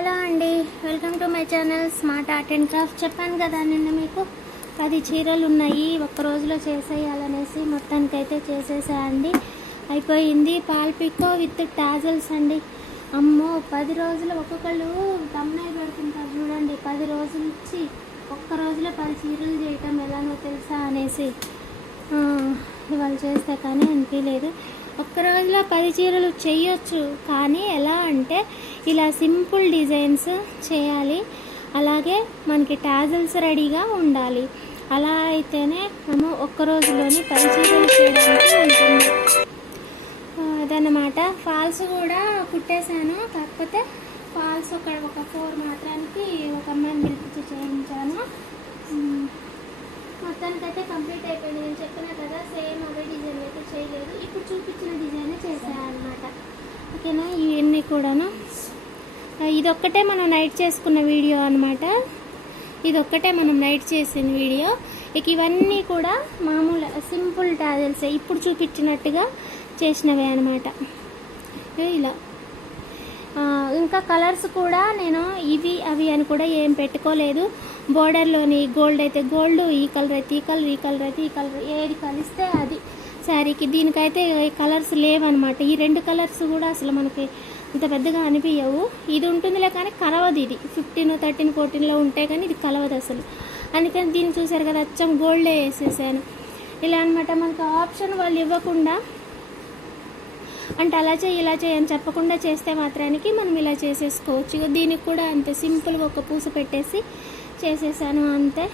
Hello అండి welcome to my channel smart art and craft. చెప్పాను కదా నిన్న మీకు పది చీరలు ఉన్నాయి ఒక్క రోజులో చేసేయాలనేసి మొత్తానికైతే చేసేసాయండి అయిపోయింది పాల్ పిక్కో విత్ టాజల్స్ అండి. అమ్మో పది రోజులు ఒక్కొక్కళ్ళు తమ్మునే పెడుతుంటారు చూడండి. పది రోజులు ఇచ్చి ఒక్క రోజులో పది చీరలు చేయటం ఎలానో తెలుసా అనేసి వాళ్ళు ఇవాళ చేస్తే కానీ అనిపించలేదు ఒక్క రోజులో పది చీరలు చేయొచ్చు. కానీ ఎలా అంటే ఇలా సింపుల్ డిజైన్స్ చేయాలి. అలాగే మనకి టాజల్స్ రెడీగా ఉండాలి. అలా అయితేనే మనము ఒక్క రోజులోని పది చీరలు చేయడానికి ఉంటుంది. అదనమాట ఫాల్స్ కూడా కుట్టేశాను. కాకపోతే ఫాల్స్ ఒక ఒక ఫోర్ మాత్రానికి ఒక అమ్మాయిని పిలిపించి చేయించాను. మొత్తానికైతే కంప్లీట్ అయిపోయింది. నేను చెప్పినా కదా సేమ్ అదే డిజైన్ అయితే చేయలేదు. ఇప్పుడు చూపించిన డిజైన్ చేశాను అనమాట ఓకేనా? ఇవన్నీ కూడాను. ఇదొక్కటే మనం నైట్ చేసుకున్న వీడియో అనమాట ఇదొక్కటే మనం నైట్ చేసిన వీడియో. ఇక ఇవన్నీ కూడా మామూలు సింపుల్ టాజల్స్. ఇప్పుడు చూపించినట్టుగా చేసినవే అనమాట ఇలా. ఇంకా కలర్స్ కూడా నేను ఇవి అవి అని కూడా ఏం పెట్టుకోలేదు. బోర్డర్లోని గోల్డ్ అయితే గోల్డ్ ఈ కలర్ అయితే ఈ కలర్ ఈ కలర్ అయితే ఈ కలర్ ఏది కలిస్తే అది. శారీకి దీనికైతే కలర్స్ లేవన్నమాట. ఈ రెండు కలర్స్ కూడా అసలు మనకి అంత పెద్దగా అనిపించవు ఇది ఉంటుందిలే కానీ కలవదు ఇది. ఫిఫ్టీన్ థర్టీన్ ఫోర్టీన్లో ఉంటే కానీ ఇది కలవదు అసలు. అందుకని దీన్ని చూసారు కదా అచ్చం గోల్డే వేసేసాను. ఇలా అనమాట మనకు ఆప్షన్ వాళ్ళు ఇవ్వకుండా అంటే అలా చేయి ఇలా చేయి అని చెప్పకుండా చేస్తే మాత్రానికి మనం ఇలా చేసేసుకోవచ్చు. ఇక దీనికి కూడా అంత సింపుల్గా ఒక పూస పెట్టేసి చేసేసాను అంతే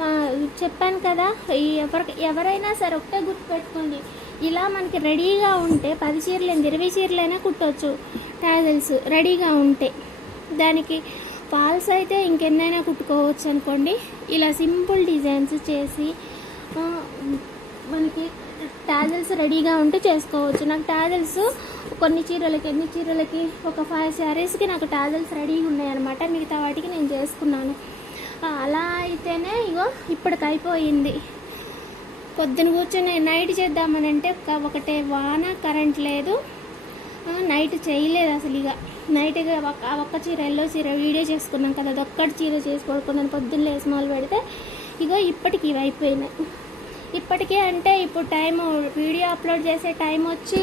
మా చెప్పాను కదా ఈ ఎవరి ఎవరైనా సరే ఒకటే గుర్తుపెట్టుకోండి. ఇలా మనకి రెడీగా ఉంటే పది చీరలు ఇరవై చీరలైనా కుట్టవచ్చు టాజల్స్ రెడీగా ఉంటే. దానికి ఫాల్స్ అయితే ఇంకెన్నైనా కుట్టుకోవచ్చు అనుకోండి. ఇలా సింపుల్ డిజైన్స్ చేసి మనకి టాజల్స్ రెడీగా ఉంటే చేసుకోవచ్చు. నాకు టాజల్స్ కొన్ని చీరలకి ఎన్ని చీరలకి ఒక ఫైవ్ శారీస్కి నాకు టాజల్స్ రెడీగా ఉన్నాయన్నమాట. మిగతా వాటికి నేను చేసుకున్నాను. అలా అయితేనే ఇగో ఇప్పటికి అయిపోయింది పొద్దున కూర్చొని నైట్ చేద్దామనంటే ఒక- ఒకటే వాన కరెంట్ లేదు. నైట్ చేయలేదు అసలు ఇక నైట్ ఇక ఒక్క ఆ ఒక్క చీర ఎల్లో చీర వీడియో చేసుకున్నాం కదా అదొక్కటి చీర చేసి పడుకున్నాను పొద్దున్న లేసి మొదలు పెడితే ఇగో ఇప్పటికి ఇవి అయిపోయినాయి. ఇప్పటికే అంటే ఇప్పుడు టైం వీడియో అప్లోడ్ చేసే టైం వచ్చి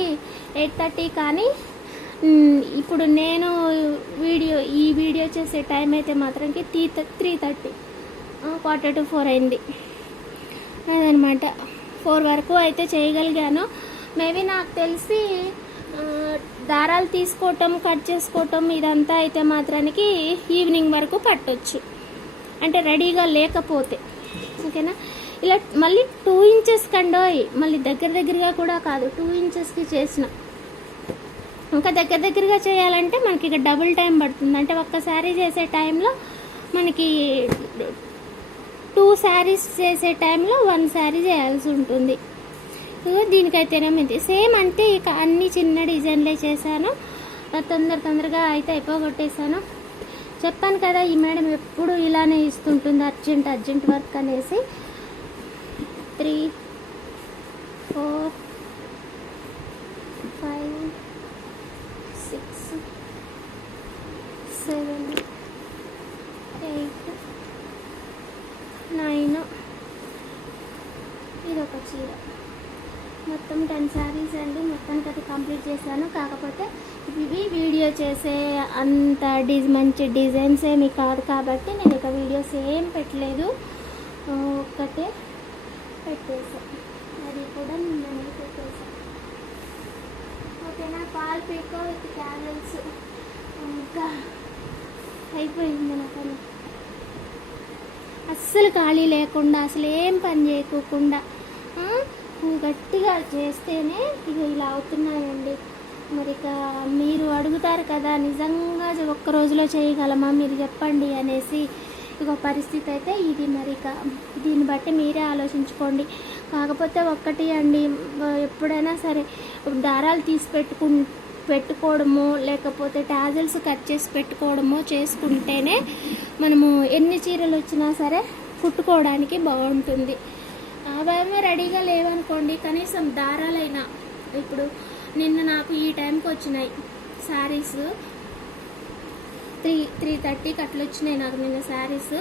ఎయిట్ థర్టీ కానీ ఇప్పుడు నేను వీడియో ఈ వీడియో చేసే టైం అయితే మాత్రంకి three three thirty quarter to four అయింది. అదనమాట. ఫోర్ వరకు అయితే చేయగలిగాను. మేబీ నాకు తెలిసి దారాలు తీసుకోవటం కట్ చేసుకోవటం ఇదంతా అయితే మాత్రానికి ఈవినింగ్ వరకు పట్టొచ్చు. అంటే రెడీగా లేకపోతే. ఓకేనా? ఇలా మళ్ళీ టూ ఇంచెస్ కండోయ్. మళ్ళీ దగ్గర దగ్గరగా కూడా కాదు టూ ఇంచెస్కి చేసిన. ఇంకా దగ్గర దగ్గరగా చేయాలంటే మనకి ఇక డబుల్ టైం పడుతుంది. అంటే ఒక్క శారీ చేసే టైంలో మనకి టూ శారీస్ చేసే టైంలో వన్ శారీ చేయాల్సి ఉంటుంది. దీనికైతేనేమో ఇది సేమ్ అంటే ఇక అన్ని చిన్న డిజైన్లే చేశాను. తొందర తొందరగా అయితే అయిపోగొట్టేశాను. చెప్పాను కదా ఈ మేడం ఎప్పుడు ఇలానే ఇస్తుంటుంది అర్జెంట్ అర్జెంట్ వర్క్ అనేసి. Three four five six seven eight nine ఇది ఒక చీర. మొత్తం టెన్ శారీస్ అండి. మొత్తానికి అది కంప్లీట్ చేశాను. కాకపోతే ఇవి వీడియో చేసే అంత డి మంచి డిజైన్స్ ఏమి కాదు కాబట్టి నేను ఇక వీడియోస్ ఏం పెట్టలేదు. ఒక్కటే పెట్టేసాను అది కూడా నేను ఓకేనా పాల్ పీకో విత్ క్యాండిల్స్ ఇంకా అయిపోయింది నా పని. అస్సలు ఖాళీ లేకుండా అసలు ఏం పని చేయకోకుండా గట్టిగా చేస్తేనే ఇక ఇలా అవుతున్నాయండి. మరి ఇక మీరు అడుగుతారు కదా నిజంగా ఒక్క రోజులో చేయగలమా మీరు చెప్పండి అనేసి ఇక పరిస్థితి అయితే ఇది మరి ఇక. దీన్ని బట్టి మీరే ఆలోచించుకోండి. కాకపోతే ఒక్కటి అండి ఎప్పుడైనా సరే దారాలు తీసి పెట్టుకు పెట్టుకోవడమో లేకపోతే టాజల్స్ కట్ చేసి పెట్టుకోవడమో చేసుకుంటేనే మనము ఎన్ని చీరలు వచ్చినా సరే కుట్టుకోవడానికి బాగుంటుంది. అవేమో రెడీగా లేవనుకోండి కనీసం దారాలైనా. ఇప్పుడు నిన్న నాకు ఈ టైంకి వచ్చినాయి. శారీస్ త్రీ త్రీ థర్టీకి అట్లా వచ్చినాయి నాకు నిన్న శారీస్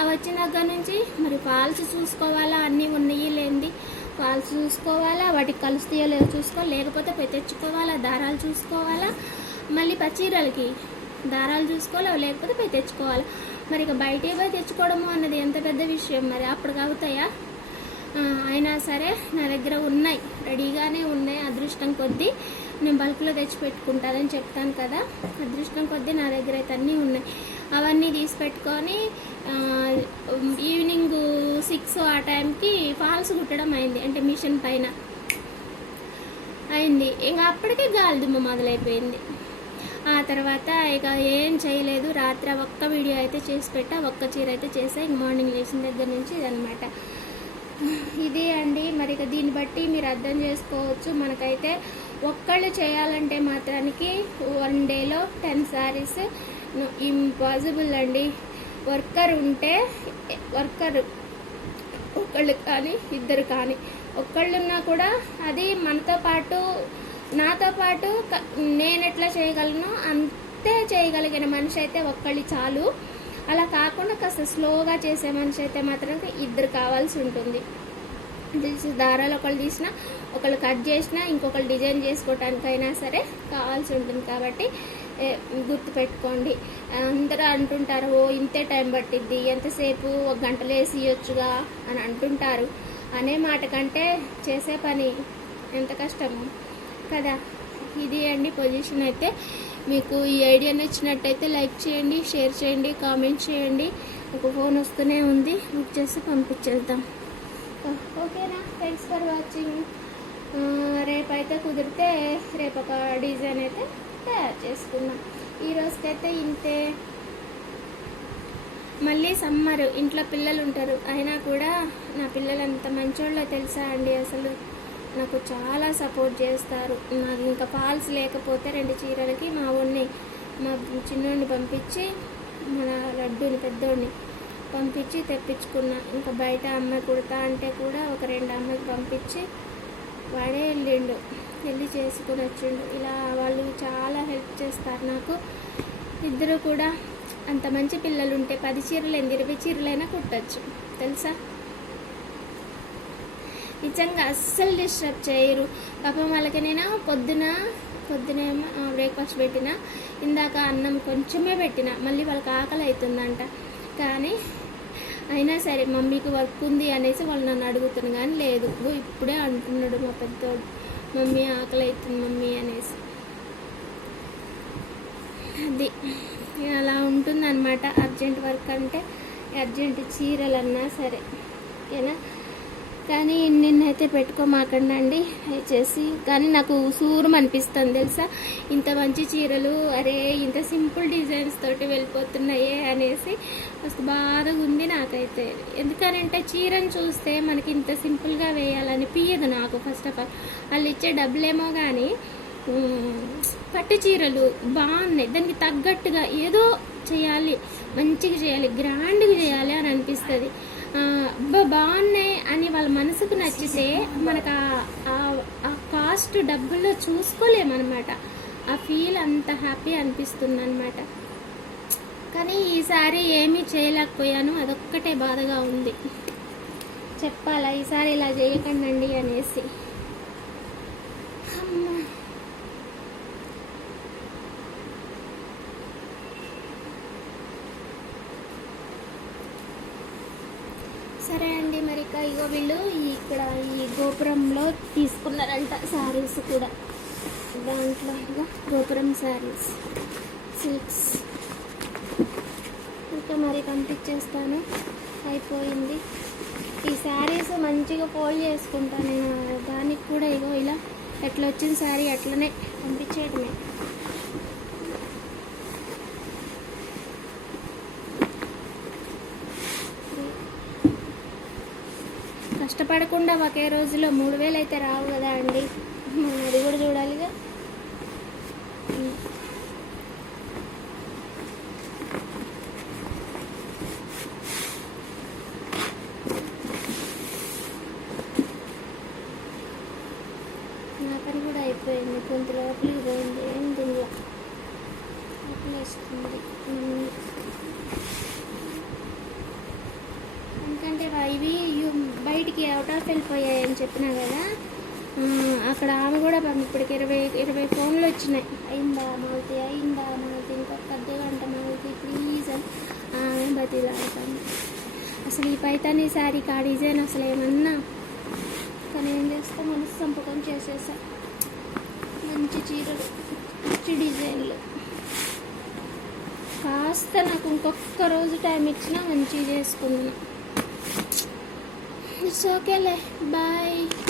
అవి వచ్చిన దగ్గర నుంచి మరి ఫాల్స్ చూసుకోవాలా? అన్నీ ఉన్నాయి లేనిది కాల్స్ చూసుకోవాలా వాటికి కలుస్తాయో లేదో చూసుకోవాలి లేకపోతే పోయి తెచ్చుకోవాలా దారాలు చూసుకోవాలా మళ్ళీ పచ్చీరలకి దారాలు చూసుకోవాలా లేకపోతే పోయి తెచ్చుకోవాలా మరి ఇక బయటే పోయి తెచ్చుకోవడము అన్నది ఎంత పెద్ద విషయం మరి అప్పటికి అవుతాయా అయినా సరే నా దగ్గర ఉన్నాయి రెడీగానే ఉన్నాయి అదృష్టం కొద్దీ నేను బల్క్లో తెచ్చి పెట్టుకుంటానని చెప్తాను కదా అదృష్టం కొద్దీ నా దగ్గర అయితే అన్నీ ఉన్నాయి. అవన్నీ తీసి పెట్టుకొని ఈవినింగ్ సిక్స్ ఆ టైంకి ఫాల్స్ కుట్టడం అయింది. అంటే మిషన్ పైన అయింది. ఇంకా అప్పటికే గాలి దుమ్మ మొదలైపోయింది. ఆ తర్వాత ఇక ఏం చేయలేదు. రాత్రి ఒక్క వీడియో అయితే చేసి పెట్టా. ఒక్క చీర అయితే చేసా. ఇంక మార్నింగ్ లేచిన దగ్గర నుంచి ఇదనమాట ఇదే అండి. మరి ఇక దీన్ని బట్టి మీరు అర్థం చేసుకోవచ్చు. మనకైతే ఒక్కళ్ళు చేయాలంటే మాత్రానికి వన్ డేలో టెన్ శారీస్ ఇంపాసిబుల్ అండి. వర్కర్ ఉంటే వర్కర్ ఒకళ్ళు కానీ ఇద్దరు కానీ ఒక్కళ్ళున్నా కూడా అది మనతో పాటు నాతో పాటు నేను ఎట్లా చేయగలను అంతే చేయగలిగిన మనిషి అయితే ఒక్కళ్ళు చాలు. అలా కాకుండా కాస్త స్లోగా చేసే మనిషి అయితే మాత్రం ఇద్దరు కావాల్సి ఉంటుంది. తీసి దారాలు ఒకళ్ళు తీసినా ఒకళ్ళు కట్ చేసినా ఇంకొకళ్ళు డిజైన్ చేసుకోవటానికైనా సరే కావాల్సి ఉంటుంది కాబట్టి గుర్తుపెట్టుకోండి. అందరూ అంటుంటారు ఓ ఇంతే టైం పట్టిద్ది ఎంతసేపు ఒక గంటలో వేసి ఇవ్వచ్చుగా అని అంటుంటారు. అనే మాట కంటే చేసే పని ఎంత కష్టము కదా. ఇది అండి పొజిషన్ అయితే. మీకు ఈ ఐడియా నచ్చినట్టయితే లైక్ చేయండి షేర్ చేయండి కామెంట్ చేయండి. ఒక ఫోన్ వస్తూనే ఉంది బుక్ చేసి పంపించేద్దాం. ఓకేనా? థ్యాంక్స్ ఫర్ వాచింగ్ రేపైతే కుదిరితే రేపు ఒక డిజైన్ అయితే తయారు చేసుకున్నాం ఈ రోజుకైతే ఇంతే. మళ్ళీ సమ్మర్ ఇంట్లో పిల్లలు ఉంటారు. అయినా కూడా నా పిల్లలు అంత మంచోళ్ళో తెలుసా అండి అసలు? నాకు చాలా సపోర్ట్ చేస్తారు. నాకు ఇంకా ఫాల్స్ లేకపోతే రెండు చీరలకి మా ఊరిని మా చిన్నోడిని పంపించి మన లడ్డూని పెద్దోడిని పంపించి తెప్పించుకున్నా. ఇంకా బయట అమ్మాయి కుడతా అంటే కూడా ఒక రెండు అమ్మాయికి పంపించి వాడే వెళ్ళిండు. వెళ్ళి చేసుకుని వచ్చిండు. ఇలా వాళ్ళు చాలా హెల్ప్ చేస్తారు నాకు. ఇద్దరు కూడా అంత మంచి పిల్లలు ఉంటే పది చీరలు ఎనిమిది ఇరవై చీరలైనా కుట్టచ్చు. తెలుసా? నిజంగా అస్సలు డిస్టర్బ్ చేయరు. పాపం వాళ్ళకి నేను పొద్దున పొద్దునేమో బ్రేక్ఫాస్ట్ పెట్టిన ఇందాక అన్నం కొంచెమే పెట్టిన మళ్ళీ వాళ్ళకి ఆకలి అవుతుందంట కానీ అయినా సరే మమ్మీకి వర్క్ ఉంది అనేసి వాళ్ళు నన్ను అడుగుతాను కానీ లేదు ఇప్పుడే అంటున్నాడు మా పెద్దోడు. మమ్మీ ఆకలి అవుతుంది మమ్మీ అనేసి. అది అలా ఉంటుంది అనమాట అర్జెంట్ వర్క్ అంటే అర్జెంట్ చీరలన్నా సరే. ఓకేనా కానీ నిన్నైతే పెట్టుకోమాకండి చేసి కానీ నాకు సూరం అనిపిస్తుంది తెలుసా? ఇంత మంచి చీరలు అరే ఇంత సింపుల్ డిజైన్స్ తోటి వెళ్ళిపోతున్నాయే అనేసి మస్తు బాధగా ఉంది నాకైతే. ఎందుకనంటే చీరను చూస్తే మనకి ఇంత సింపుల్గా వేయాలనిపించదు నాకు ఫస్ట్ ఆఫ్ ఆల్. వాళ్ళు ఇచ్చే డబ్బులేమో కానీ పట్టు చీరలు బాగున్నాయి. దానికి తగ్గట్టుగా ఏదో చేయాలి మంచిగా చేయాలి గ్రాండ్గా చేయాలి అని అనిపిస్తుంది. అబ్బా బాగున్నాయి అని వాళ్ళ మనసుకు నచ్చితే మనకు ఆ- కాస్ట్ డబ్బుల్లో చూసుకోలేమన్నమాట. ఆ ఫీల్ అంత హ్యాపీ అనిపిస్తుంది అనమాట కానీ ఈసారి ఏమీ చేయలేకపోయాను అదొక్కటే బాధగా ఉంది. చెప్పాలా ఈసారి ఇలా చేయకండి అనేసి అమ్మా సరే అండి మరి ఇక ఇగో వీళ్ళు ఇక్కడ ఈ గోపురంలో తీసుకున్నారంట శారీస్ కూడా. దాంట్లో ఇక గోపురం శారీస్ సిల్క్స్ ఇంకా మరి పంపించేస్తాను. అయిపోయింది. ఈ శారీస్ మంచిగా ఫోల్డ్ చేసుకుంటాను నేను. దానికి కూడా ఇగో ఇలా ఎట్లా వచ్చిన శారీ అట్లనే పంపించేయడమే పడకుండా ఒకే రోజులో మూడు వేలు అయితే రావు కదా అండి. మనం అది కూడా చూడాలిగా. అవుట్ ఆఫ్ వెళ్ళిపోయాయని చెప్పినా కదా. అక్కడ ఆమె కూడా ఇప్పటికి ఇరవై ఇరవై ఫోన్లు వచ్చినాయి. అయిందా మాలతి అయిందా మాలతి ఇంకొక అర్ధ గంట మాలతి ప్లీజ్ అని. ఆమె బతిలాడతాను అసలు ఈ పైతాని శారీకి ఆ డిజైన్ అసలు ఏమన్నా? కానీ ఏం చేస్తా మనసు సంపకం చేసేసా. మంచి చీరలు మంచి డిజైన్లు. కాస్త నాకు ఇంకొక రోజు టైం ఇచ్చినా మంచిగా చేసుకున్నాను It's okay, bye.